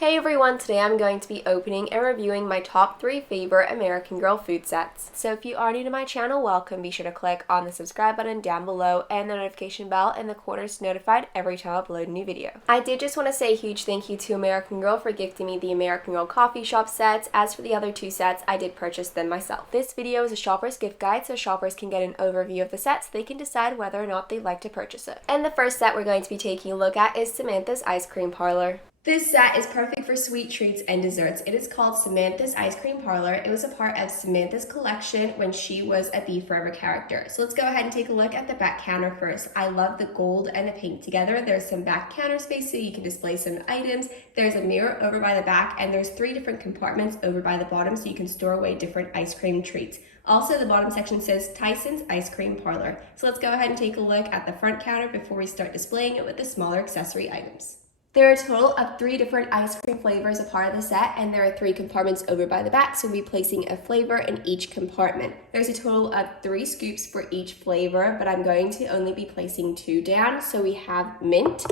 Hey everyone, today I'm going to be opening and reviewing my top 3 favorite American Girl food sets. So if you are new to my channel, welcome. Be sure to click on the subscribe button down below and the notification bell in the corner to be notified every time I upload a new video. I did just want to say a huge thank you to American Girl for gifting me the American Girl coffee shop sets. As for the other 2 sets, I did purchase them myself. This video is a shopper's gift guide so shoppers can get an overview of the sets so they can decide whether or not they'd like to purchase it. And the first set we're going to be taking a look at is Samantha's Ice Cream Parlor. This set is perfect for sweet treats and desserts. It is called Samantha's Ice Cream Parlor. It was a part of Samantha's collection when she was a Be Forever character. So let's go ahead and take a look at the back counter first. I love the gold and the pink together. There's some back counter space so you can display some items. There's a mirror over by the back, and there's 3 different compartments over by the bottom so you can store away different ice cream treats. Also, the bottom section says Tyson's Ice Cream Parlor. So let's go ahead and take a look at the front counter before we start displaying it with the smaller accessory items. There are a total of 3 different ice cream flavors a part of the set, and there are 3 compartments over by the back, so we'll be placing a flavor in each compartment. There's a total of 3 scoops for each flavor, but I'm going to only be placing 2 down. So we have mint,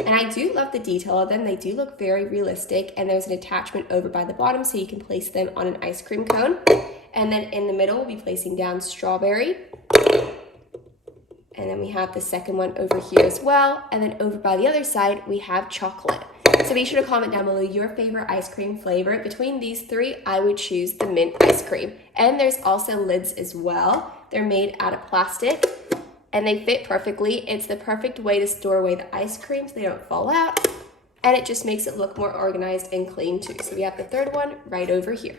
and I do love the detail of them. They do look very realistic, and there's an attachment over by the bottom so you can place them on an ice cream cone. And then in the middle, we'll be placing down strawberry. And then we have the second one over here as well. And then over by the other side, we have chocolate. So be sure to comment down below your favorite ice cream flavor. Between these 3, I would choose the mint ice cream. And there's also lids as well. They're made out of plastic and they fit perfectly. It's the perfect way to store away the ice cream so they don't fall out. And it just makes it look more organized and clean too. So we have the third one right over here.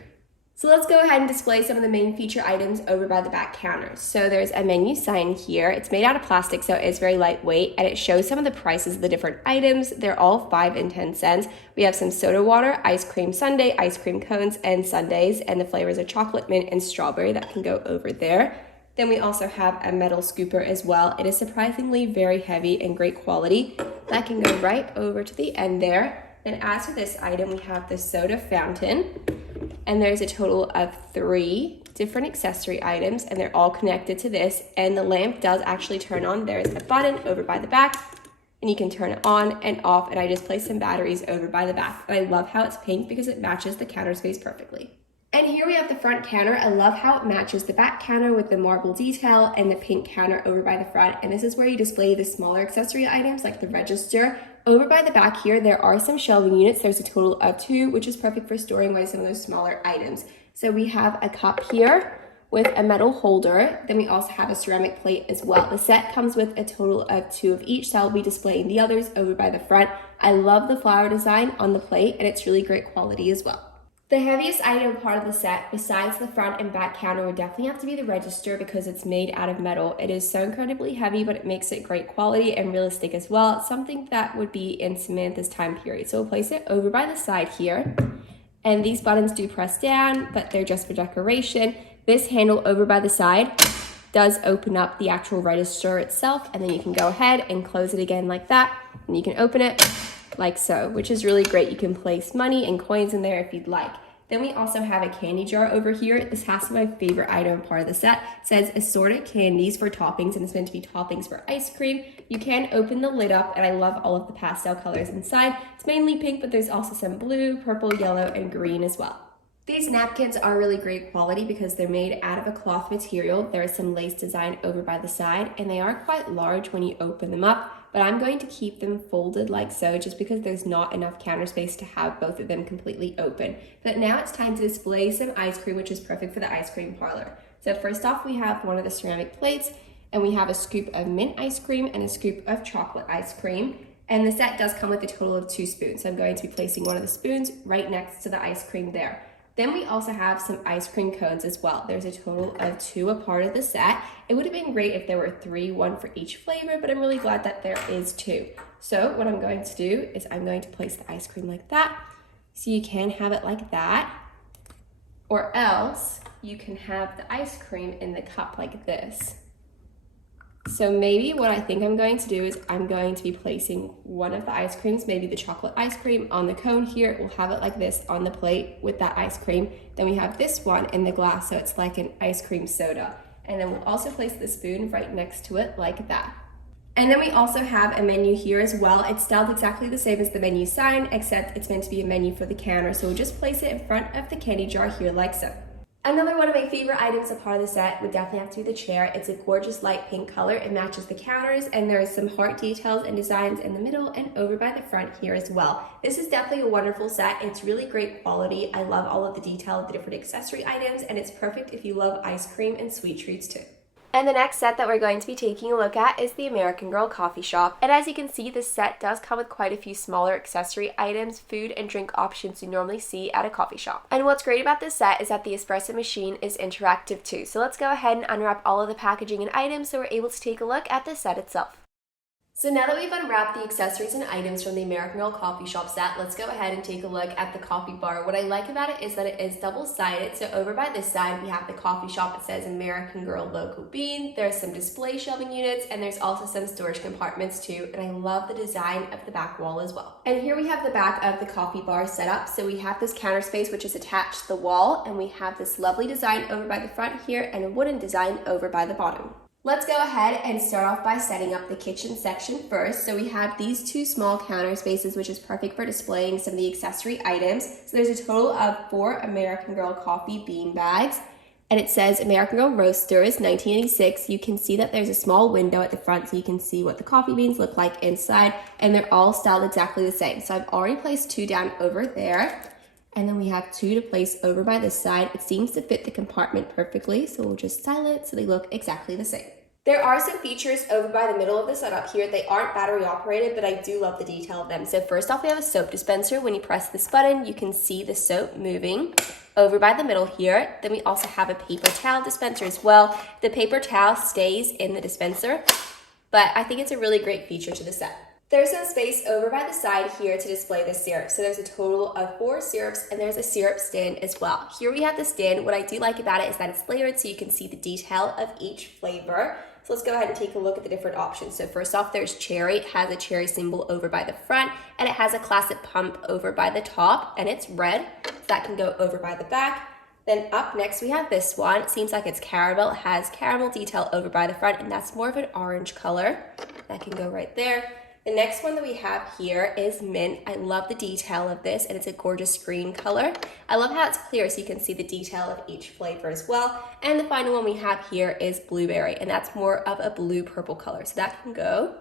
So let's go ahead and display some of the main feature items over by the back counter. So there's a menu sign here. It's made out of plastic, so it's very lightweight, and it shows some of the prices of the different items. They're all 5 and 10 cents. We have some soda water, ice cream sundae, ice cream cones, and sundaes, and the flavors are chocolate, mint, and strawberry that can go over there. Then we also have a metal scooper as well. It is surprisingly very heavy and great quality. That can go right over to the end there. Then as for this item, we have the soda fountain. And there's a total of 3 different accessory items, and they're all connected to this. And the lamp does actually turn on. There's a button over by the back, and you can turn it on and off. And I just placed some batteries over by the back. And I love how it's pink because it matches the counter space perfectly. And here we have the front counter. I love how it matches the back counter with the marble detail and the pink counter over by the front. And this is where you display the smaller accessory items like the register. Over by the back here, there are some shelving units. There's a total of 2, which is perfect for storing away some of those smaller items. So we have a cup here with a metal holder. Then we also have a ceramic plate as well. The set comes with a total of 2 of each, so I'll be displaying the others over by the front. I love the flower design on the plate, and it's really great quality as well. The heaviest item part of the set, besides the front and back counter, would definitely have to be the register because it's made out of metal. It is so incredibly heavy, but it makes it great quality and realistic as well. It's something that would be in Samantha's time period. So we'll place it over by the side here. And these buttons do press down, but they're just for decoration. This handle over by the side does open up the actual register itself, and then you can go ahead and close it again like that, and you can open it like so, which is really great. You can place money and coins in there if you'd like. Then we also have a candy jar over here. This has to be my favorite item part of the set. It says assorted candies for toppings, and it's meant to be toppings for ice cream. You can open the lid up, and I love all of the pastel colors inside. It's mainly pink, but there's also some blue, purple, yellow, and green as well. These napkins are really great quality because they're made out of a cloth material. There is some lace design over by the side, and they are quite large when you open them up, but I'm going to keep them folded like so just because there's not enough counter space to have both of them completely open. But now it's time to display some ice cream, which is perfect for the ice cream parlor. So first off, we have one of the ceramic plates, and we have a scoop of mint ice cream and a scoop of chocolate ice cream. And the set does come with a total of 2 spoons. So I'm going to be placing one of the spoons right next to the ice cream there. Then we also have some ice cream cones as well. There's a total of 2 a part of the set. It would have been great if there were 3, 1 for each flavor, but I'm really glad that there is 2. So what I'm going to do is I'm going to place the ice cream like that. So you can have it like that, or else you can have the ice cream in the cup like this. So maybe what I think I'm going to do is I'm going to be placing one of the ice creams, maybe the chocolate ice cream, on the cone here. We'll have it like this on the plate with that ice cream. Then we have this one in the glass, so it's like an ice cream soda. And then we'll also place the spoon right next to it like that. And then we also have a menu here as well. It's styled exactly the same as the menu sign, except it's meant to be a menu for the counter. So we'll just place it in front of the candy jar here like so. Another one of my favorite items, a part of the set, would definitely have to be the chair. It's a gorgeous light pink color. It matches the counters, and there is some heart details and designs in the middle and over by the front here as well. This is definitely a wonderful set. It's really great quality. I love all of the detail of the different accessory items, and it's perfect if you love ice cream and sweet treats too. And the next set that we're going to be taking a look at is the American Girl Coffee Shop. And as you can see, this set does come with quite a few smaller accessory items, food and drink options you normally see at a coffee shop. And what's great about this set is that the espresso machine is interactive too. So let's go ahead and unwrap all of the packaging and items so we're able to take a look at the set itself. So now that we've unwrapped the accessories and items from the American Girl Coffee Shop set, let's go ahead and take a look at the coffee bar. What I like about it is that it is double-sided. So over by this side, we have the coffee shop. It says American Girl Local Bean. There's some display shelving units, and there's also some storage compartments too. And I love the design of the back wall as well. And here we have the back of the coffee bar set up. So we have this counter space, which is attached to the wall, and we have this lovely design over by the front here and a wooden design over by the bottom. Let's go ahead and start off by setting up the kitchen section first. So we have these two small counter spaces, which is perfect for displaying some of the accessory items. So there's a total of 4 American Girl coffee bean bags, and it says American Girl Roasters 1986. You can see that there's a small window at the front so you can see what the coffee beans look like inside, and they're all styled exactly the same. So I've already placed 2 down over there. And then we have 2 to place over by this side. It seems to fit the compartment perfectly, so we'll just style it so they look exactly the same. There are some features over by the middle of the setup here. They aren't battery operated, but I do love the detail of them. So first off, we have a soap dispenser. When you press this button, you can see the soap moving over by the middle here. Then we also have a paper towel dispenser as well. The paper towel stays in the dispenser, but I think it's a really great feature to the set. There's some space over by the side here to display the syrup. So there's a total of 4 syrups, and there's a syrup stand as well. Here we have the stand. What I do like about it is that it's layered so you can see the detail of each flavor. So let's go ahead and take a look at the different options. So first off, there's cherry. It has a cherry symbol over by the front, and it has a classic pump over by the top, and it's red. So that can go over by the back. Then up next, we have this one. It seems like it's caramel. It has caramel detail over by the front, and that's more of an orange color. That can go right there. The next one that we have here is mint. I love the detail of this, and it's a gorgeous green color. I love how it's clear so you can see the detail of each flavor as well. And the final one we have here is blueberry, and that's more of a blue-purple color. So that can go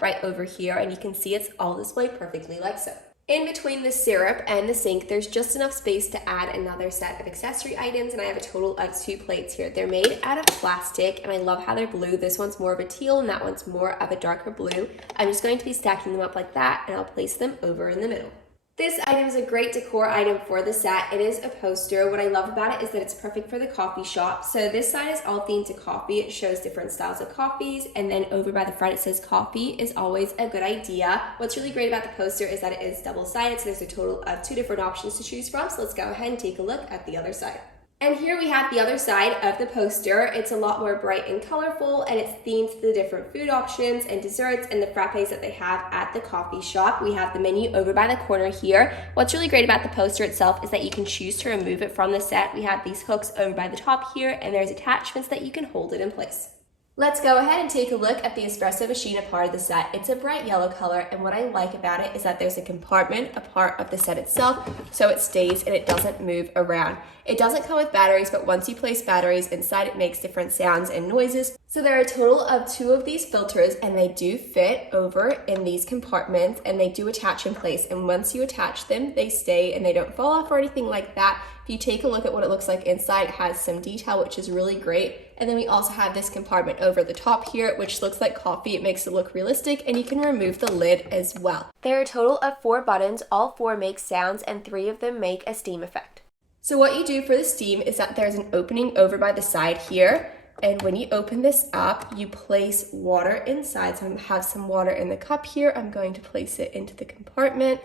right over here, and you can see it's all displayed perfectly like so. In between the syrup and the sink, there's just enough space to add another set of accessory items, and I have a total of 2 plates here. They're made out of plastic, and I love how they're blue. This one's more of a teal, and that one's more of a darker blue. I'm just going to be stacking them up like that, and I'll place them over in the middle. This item is a great decor item for the set. It is a poster. What I love about it is that it's perfect for the coffee shop. So this side is all themed to coffee. It shows different styles of coffees, and then over by the front it says coffee is always a good idea. What's really great about the poster is that it is double-sided, so there's a total of 2 different options to choose from. So let's go ahead and take a look at the other side. And here we have the other side of the poster. It's a lot more bright and colorful, and it's themed to the different food options and desserts and the frappes that they have at the coffee shop. We have the menu over by the corner here. What's really great about the poster itself is that you can choose to remove it from the set. We have these hooks over by the top here, and there's attachments that you can hold it in place. Let's go ahead and take a look at the espresso machine, a part of the set. It's a bright yellow color, and what I like about it is that there's a compartment, a part of the set itself, so it stays and it doesn't move around. It doesn't come with batteries, but once you place batteries inside, it makes different sounds and noises. So there are a total of 2 of these filters, and they do fit over in these compartments, and they do attach in place. And once you attach them, they stay and they don't fall off or anything like that. If you take a look at what it looks like inside, it has some detail, which is really great. And then we also have this compartment over the top here, which looks like coffee. It makes it look realistic, and you can remove the lid as well. There are a total of 4 buttons. All 4 make sounds, and 3 of them make a steam effect. So what you do for the steam is that there's an opening over by the side here. And when you open this up, you place water inside. So I'm going to have some water in the cup here. I'm going to place it into the compartment.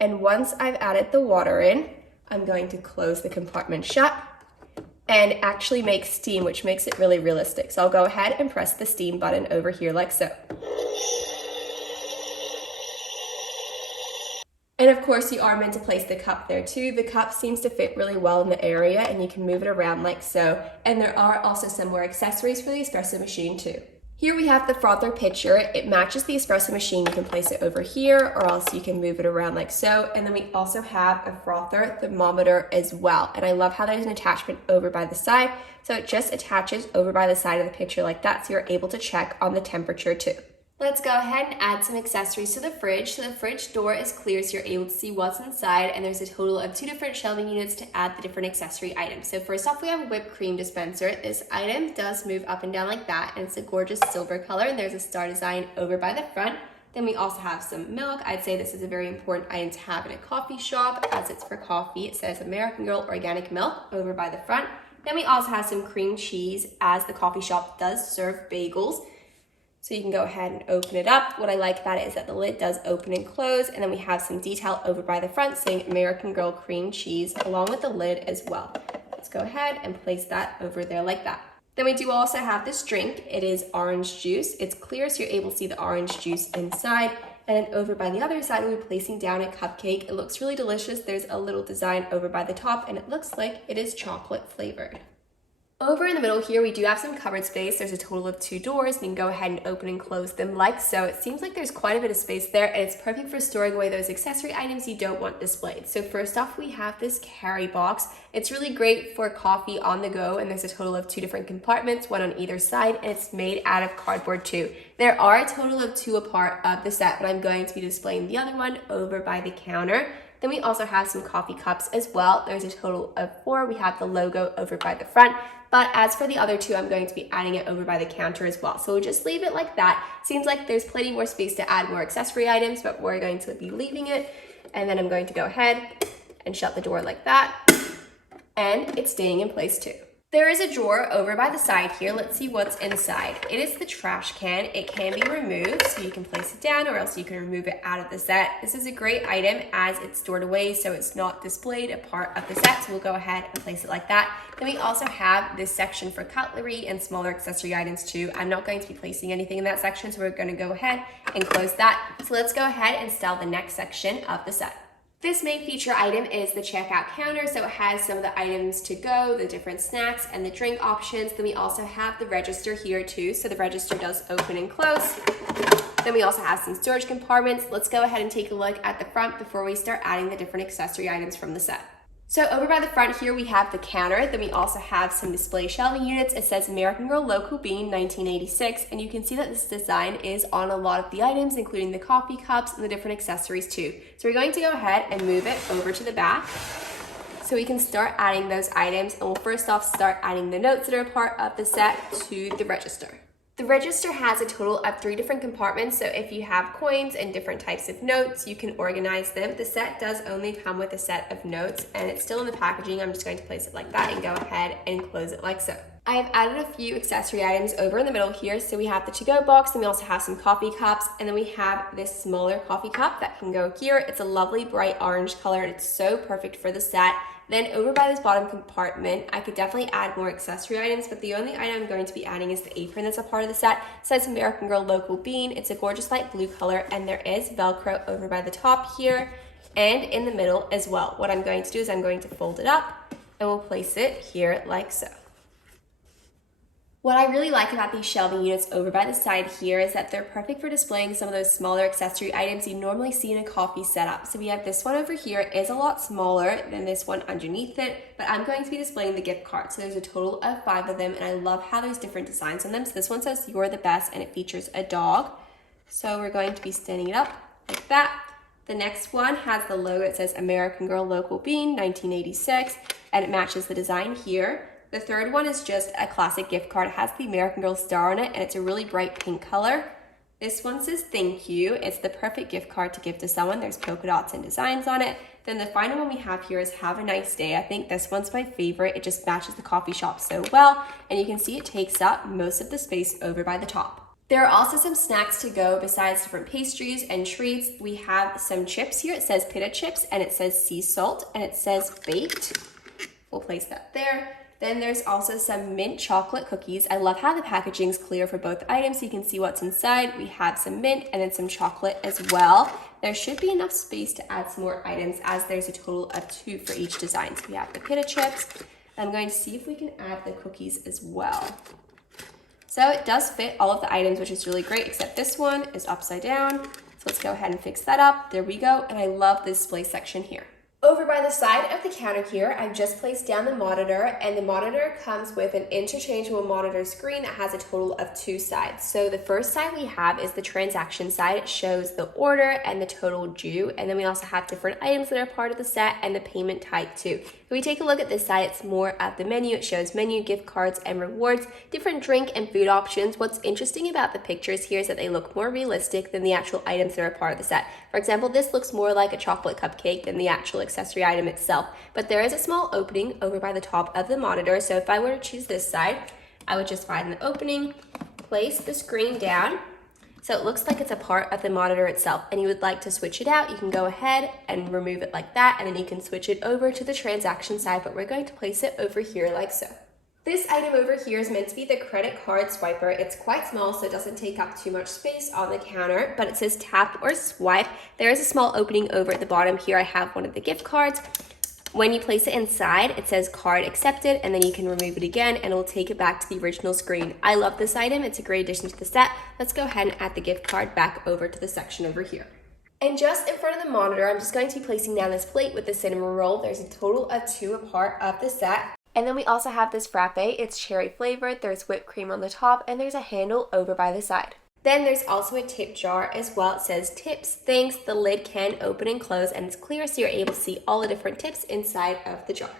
And once I've added the water in, I'm going to close the compartment shut and actually make steam, which makes it really realistic. So I'll go ahead and press the steam button over here like so. And of course you are meant to place the cup there too. The cup seems to fit really well in the area, and you can move it around like so. And there are also some more accessories for the espresso machine too. Here we have the frother pitcher. It matches the espresso machine. You can place it over here or else you can move it around like so. And then we also have a frother thermometer as well. And I love how there's an attachment over by the side. So it just attaches over by the side of the pitcher like that. So you're able to check on the temperature too. Let's go ahead and add some accessories to the fridge. So the fridge door is clear so you're able to see what's inside, and there's a total of 2 different shelving units to add the different accessory items. So first off, we have a whipped cream dispenser. This item does move up and down like that, and it's a gorgeous silver color, and there's a star design over by the front. Then we also have some milk. I'd say this is a very important item to have in a coffee shop as it's for coffee. It says American Girl Organic Milk over by the front. Then we also have some cream cheese as the coffee shop does serve bagels. So you can go ahead and open it up. What I like about it is that the lid does open and close, and then we have some detail over by the front saying American Girl Cream Cheese along with the lid as well. Let's go ahead and place that over there like that. Then we do also have this drink. It is orange juice. It's clear so you're able to see the orange juice inside. And then over by the other side, we'll be placing down a cupcake. It looks really delicious. There's a little design over by the top, and it looks like it is chocolate flavored. Over in the middle here, we do have some cupboard space. There's a total of 2 doors. You can go ahead and open and close them like so. It seems like there's quite a bit of space there, and it's perfect for storing away those accessory items you don't want displayed. So first off, we have this carry box. It's really great for coffee on the go, and there's a total of 2 different compartments, one on either side, and it's made out of cardboard too. There are a total of 2 a part of the set, but I'm going to be displaying the other one over by the counter. Then we also have some coffee cups as well. There's a total of 4. We have the logo over by the front. But as for the other 2, I'm going to be adding it over by the counter as well. So we'll just leave it like that. Seems like there's plenty more space to add more accessory items, but we're going to be leaving it. And then I'm going to go ahead and shut the door like that. And it's staying in place too. There is a drawer over by the side here. Let's see what's inside. It is the trash can. It can be removed, so you can place it down or else you can remove it out of the set. This is a great item as it's stored away, so it's not displayed a part of the set. So we'll go ahead and place it like that. Then we also have this section for cutlery and smaller accessory items too. I'm not going to be placing anything in that section, so we're going to go ahead and close that. So let's go ahead and style the next section of the set. This main feature item is the checkout counter, so it has some of the items to go, the different snacks and the drink options. Then we also have the register here too, so the register does open and close. Then we also have some storage compartments. Let's go ahead and take a look at the front before we start adding the different accessory items from the set. So over by the front here, we have the counter. Then we also have some display shelving units. It says American Girl Local Bean 1986, and you can see that this design is on a lot of the items, including the coffee cups and the different accessories too. So we're going to go ahead and move it over to the back so we can start adding those items. And we'll first off start adding the notes that are part of the set to the register. The register has a total of 3 different compartments, so if you have coins and different types of notes, you can organize them. The set does only come with a set of notes, and it's still in the packaging. I'm just going to place it like that and go ahead and close it like so. I have added a few accessory items over in the middle here. So we have the to-go box, and we also have some coffee cups, and then we have this smaller coffee cup that can go here. It's a lovely bright orange color, and it's so perfect for the set. Then over by this bottom compartment, I could definitely add more accessory items, but the only item I'm going to be adding is the apron that's a part of the set. It says American Girl Local Bean. It's a gorgeous light blue color, and there is Velcro over by the top here and in the middle as well. What I'm going to do is I'm going to fold it up, and we'll place it here like so. What I really like about these shelving units over by the side here is that they're perfect for displaying some of those smaller accessory items you normally see in a coffee setup. So we have this one over here. It is a lot smaller than this one underneath it, but I'm going to be displaying the gift card. So there's a total of 5 of them, and I love how there's different designs on them. So this one says "You're the best," and it features a dog. So we're going to be standing it up like that. The next one has the logo. It says American Girl Local Bean 1986, and it matches the design here. The third one is just a classic gift card. It has the American Girl star on it, and it's a really bright pink color. This one says "Thank you." It's the perfect gift card to give to someone. There's polka dots and designs on it. Then the final one we have here is "Have a nice day." I think this one's my favorite. It just matches the coffee shop so well, and you can see it takes up most of the space over by the top. There are also some snacks to go besides different pastries and treats. We have some chips here. It says pita chips, and it says sea salt, and it says baked. We'll place that there. Then there's also some mint chocolate cookies. I love how the packaging is clear for both items so you can see what's inside. We have some mint and then some chocolate as well. There should be enough space to add some more items as there's a total of 2 for each design. So we have the pita chips. I'm going to see if we can add the cookies as well. So it does fit all of the items, which is really great, except this one is upside down. So let's go ahead and fix that up. There we go. And I love this display section here. Over by the side of the counter here, I've just placed down the monitor, and the monitor comes with an interchangeable monitor screen that has a total of 2 sides. So the first side we have is the transaction side. It shows the order and the total due, and then we also have different items that are part of the set and the payment type too. If we take a look at this side, it's more of the menu. It shows menu, gift cards, and rewards, different drink and food options. What's interesting about the pictures here is that they look more realistic than the actual items that are part of the set. For example, this looks more like a chocolate cupcake than the actual accessory item itself, but there is a small opening over by the top of the monitor. So if I were to choose this side, I would just find the opening, place the screen down, so it looks like it's a part of the monitor itself, and you would like to switch it out, you can go ahead and remove it like that, and then you can switch it over to the transaction side, but we're going to place it over here like so. This item over here is meant to be the credit card swiper. It's quite small, so it doesn't take up too much space on the counter, but it says tap or swipe. There is a small opening over at the bottom here. I have one of the gift cards. When you place it inside, it says card accepted, and then you can remove it again and it will take it back to the original screen. I love this item. It's a great addition to the set. Let's go ahead and add the gift card back over to the section over here. And just in front of the monitor, I'm just going to be placing down this plate with the cinnamon roll. There's a total of 2 a part of the set. And then we also have this frappe. It's cherry flavored. There's whipped cream on the top, and there's a handle over by the side. Then there's also a tip jar as well. It says tips, thanks. The lid can open and close, and it's clear so you're able to see all the different tips inside of the jar.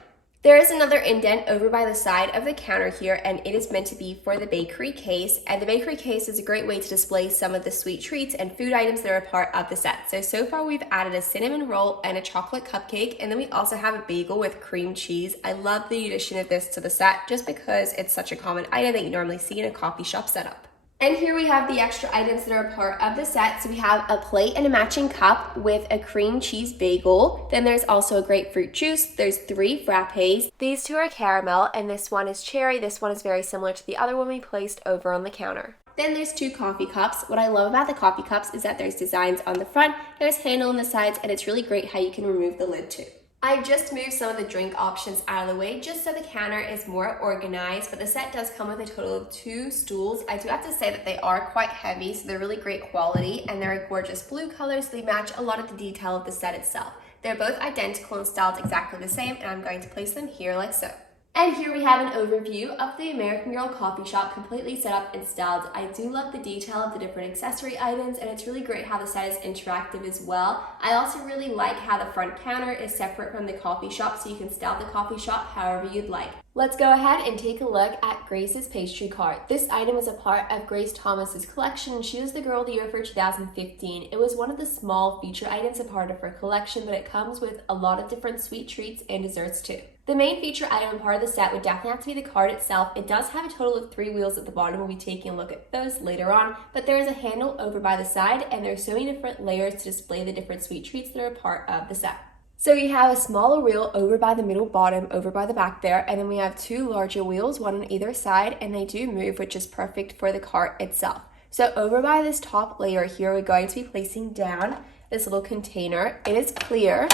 There is another indent over by the side of the counter here, and it is meant to be for the bakery case. And the bakery case is a great way to display some of the sweet treats and food items that are a part of the set. So far we've added a cinnamon roll and a chocolate cupcake, and then we also have a bagel with cream cheese. I love the addition of this to the set just because it's such a common item that you normally see in a coffee shop setup. And here we have the extra items that are a part of the set. So we have a plate and a matching cup with a cream cheese bagel. Then there's also a grapefruit juice. There's 3 frappes. These 2 are caramel, and this one is cherry. This one is very similar to the other one we placed over on the counter. Then there's 2 coffee cups. What I love about the coffee cups is that there's designs on the front, there's handle on the sides, and it's really great how you can remove the lid too. I just moved some of the drink options out of the way just so the counter is more organized, but the set does come with a total of 2 stools. I do have to say that they are quite heavy, so they're really great quality, and they're a gorgeous blue color, so they match a lot of the detail of the set itself. They're both identical and styled exactly the same, and I'm going to place them here like so. And here we have an overview of the American Girl coffee shop, completely set up and styled. I do love the detail of the different accessory items, and it's really great how the set is interactive as well. I also really like how the front counter is separate from the coffee shop, so you can style the coffee shop however you'd like. Let's go ahead and take a look at Grace's pastry cart. This item is a part of Grace Thomas's collection, and she was the Girl of the Year for 2015. It was one of the small feature items a part of her collection, but it comes with a lot of different sweet treats and desserts too. The main feature item and part of the set would definitely have to be the card itself. It does have a total of 3 wheels at the bottom. We'll be taking a look at those later on, but there is a handle over by the side, and there's so many different layers to display the different sweet treats that are a part of the set. So you have a smaller wheel over by the middle bottom, over by the back there, and then we have 2 larger wheels, one on either side, and they do move, which is perfect for the cart itself. So over by this top layer here, we're going to be placing down this little container. It is clear,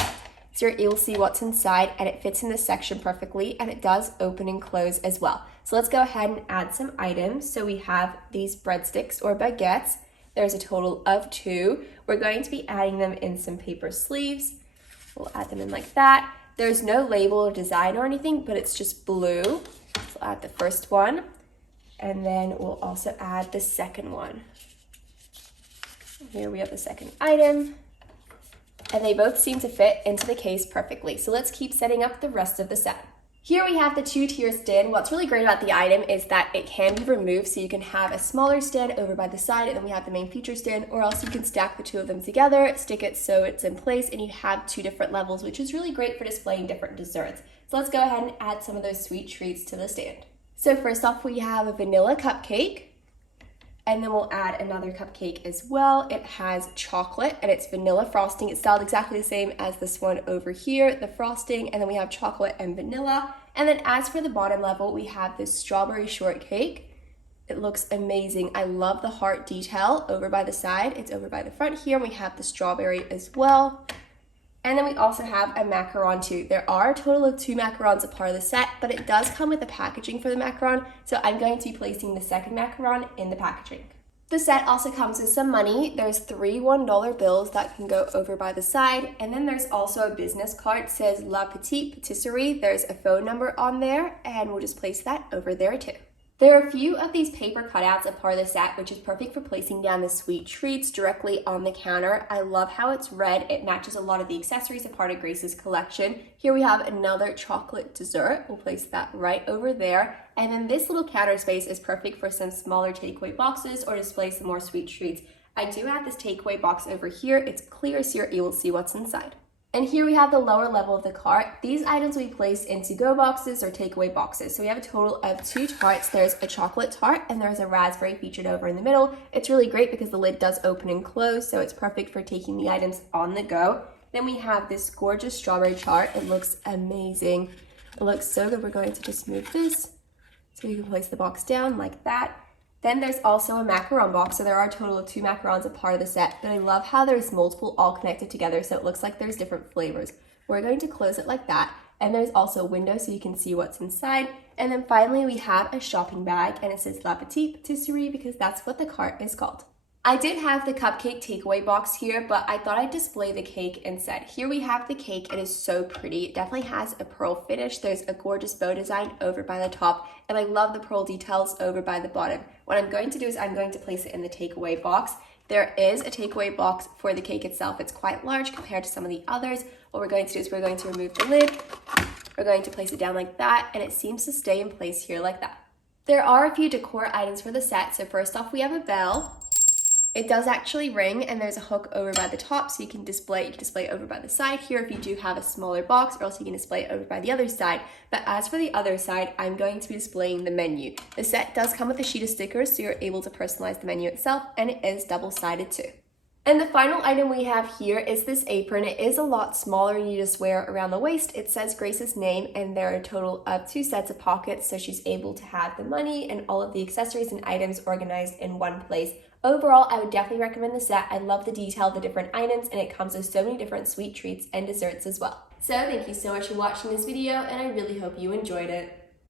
so you're able to see what's inside, and it fits in this section perfectly, and it does open and close as well. So let's go ahead and add some items. So we have these breadsticks or baguettes. There's a total of 2. We're going to be adding them in some paper sleeves. We'll add them in like that. There's no label or design or anything, but it's just blue. So we'll add the first one, and then we'll also add the second one. Here we have the second item, and they both seem to fit into the case perfectly. So let's keep setting up the rest of the set. Here we have the 2-tier stand. What's really great about the item is that it can be removed, so you can have a smaller stand over by the side, and then we have the main feature stand, or else you can stack the 2 of them together, stick it so it's in place, and you have 2 different levels, which is really great for displaying different desserts. So let's go ahead and add some of those sweet treats to the stand. So first off, we have a vanilla cupcake, and then we'll add another cupcake as well. It has chocolate and it's vanilla frosting. It's styled exactly the same as this one over here, the frosting, and then we have chocolate and vanilla. And then as for the bottom level, we have this strawberry shortcake. It looks amazing. I love the heart detail over by the side. It's over by the front here. We have the strawberry as well. And then we also have a macaron too. There are a total of 2 macarons a part of the set, but it does come with the packaging for the macaron, so I'm going to be placing the second macaron in the packaging. The set also comes with some money. There's 3 $1 bills that can go over by the side, and then there's also a business card. It says La Petite Patisserie. There's a phone number on there, and we'll just place that over there too. There are a few of these paper cutouts a part of the set, which is perfect for placing down the sweet treats directly on the counter. I love how it's red. It matches a lot of the accessories a part of Grace's collection. Here we have another chocolate dessert. We'll place that right over there. And then this little counter space is perfect for some smaller takeaway boxes or display some more sweet treats. I do have this takeaway box over here. It's clear so you're able to see what's inside. And here we have the lower level of the cart. These items will be placed in to-go boxes or takeaway boxes. So we have a total of 2 tarts. There's a chocolate tart and there's a raspberry featured over in the middle. It's really great because the lid does open and close, so it's perfect for taking the items on the go. Then we have this gorgeous strawberry tart. It looks amazing. It looks so good. We're going to just move this so you can place the box down like that. Then there's also a macaron box, so there are a total of 2 macarons a part of the set, but I love how there's multiple all connected together, so it looks like there's different flavors. We're going to close it like that, and there's also a window so you can see what's inside. And then finally we have a shopping bag, and it says La Petite Patisserie because that's what the cart is called. I did have the cupcake takeaway box here, but I thought I'd display the cake instead. Here we have the cake. It is so pretty. It definitely has a pearl finish. There's a gorgeous bow design over by the top, and I love the pearl details over by the bottom. What I'm going to do is I'm going to place it in the takeaway box. There is a takeaway box for the cake itself. It's quite large compared to some of the others. What we're going to do is we're going to remove the lid. We're going to place it down like that, and it seems to stay in place here like that. There are a few decor items for the set. So first off, we have a bell. It does actually ring, and there's a hook over by the top so you can display it over by the side here if you do have a smaller box, or else you can display it over by the other side. But as for the other side, I'm going to be displaying the menu. The set does come with a sheet of stickers so you're able to personalize the menu itself, and it is double-sided too. And the final item we have here is this apron. It is a lot smaller and you just wear it around the waist. It says Grace's name, and there are a total of 2 sets of pockets, so she's able to have the money and all of the accessories and items organized in one place. Overall, I would definitely recommend the set. I love the detail of the different items, and it comes with so many different sweet treats and desserts as well. So thank you so much for watching this video, and I really hope you enjoyed it.